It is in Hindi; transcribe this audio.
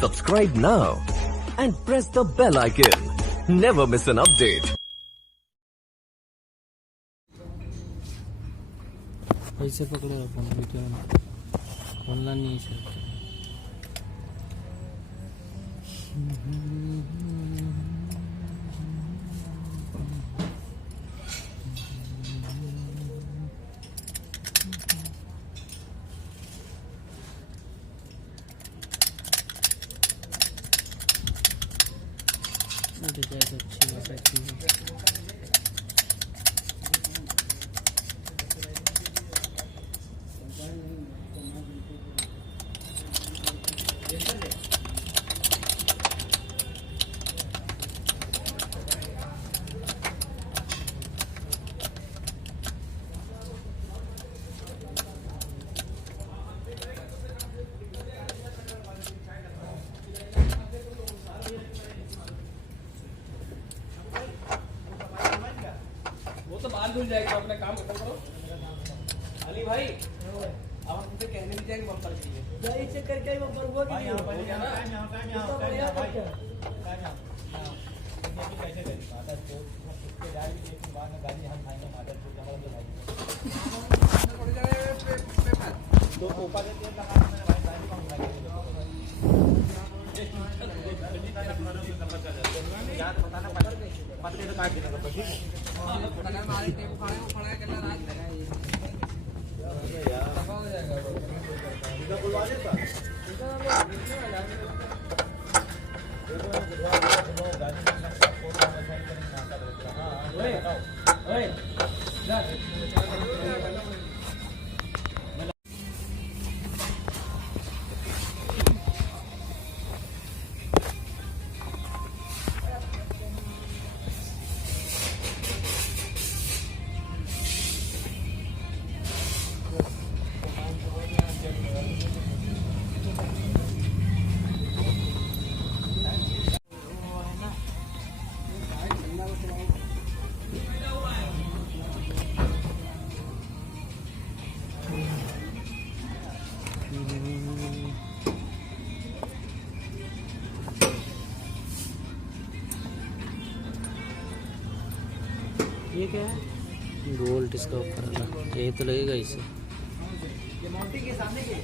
Subscribe now and press the bell icon. Never miss an update. ऐसे पकड़े रहो फोन वीडियो में ऑनलाइन नहीं है डिजाइन अच्छी है तो बाल धुल जाएगा, अपना काम खत्म करो। अली भाई, अब हम तुमसे कहने नहीं जाएंगे बम्पर के लिए। गाड़ी चेक करके बम्पर हुआ कि नहीं हुआ? कैसे करें? मादर को उसके जाएगी एक बार में गाड़ी हम खाएंगे मादर को जबरदस्त भाई। तो ऊपर से तेल लगा मैंने भाई गाड़ी कौन लगाएगी? यार बताना पतले से काट देना ठीक है। अगर हमारे टेबल खाने को पड़ा है करना राज लगा ये यार दफा हो जाएगा इधर बुलवा लेता ओए ओए जा ये क्या है? गोल्ड इसका ऊपर ये तो लगेगा इसे। ये माउंटिंग के सामने के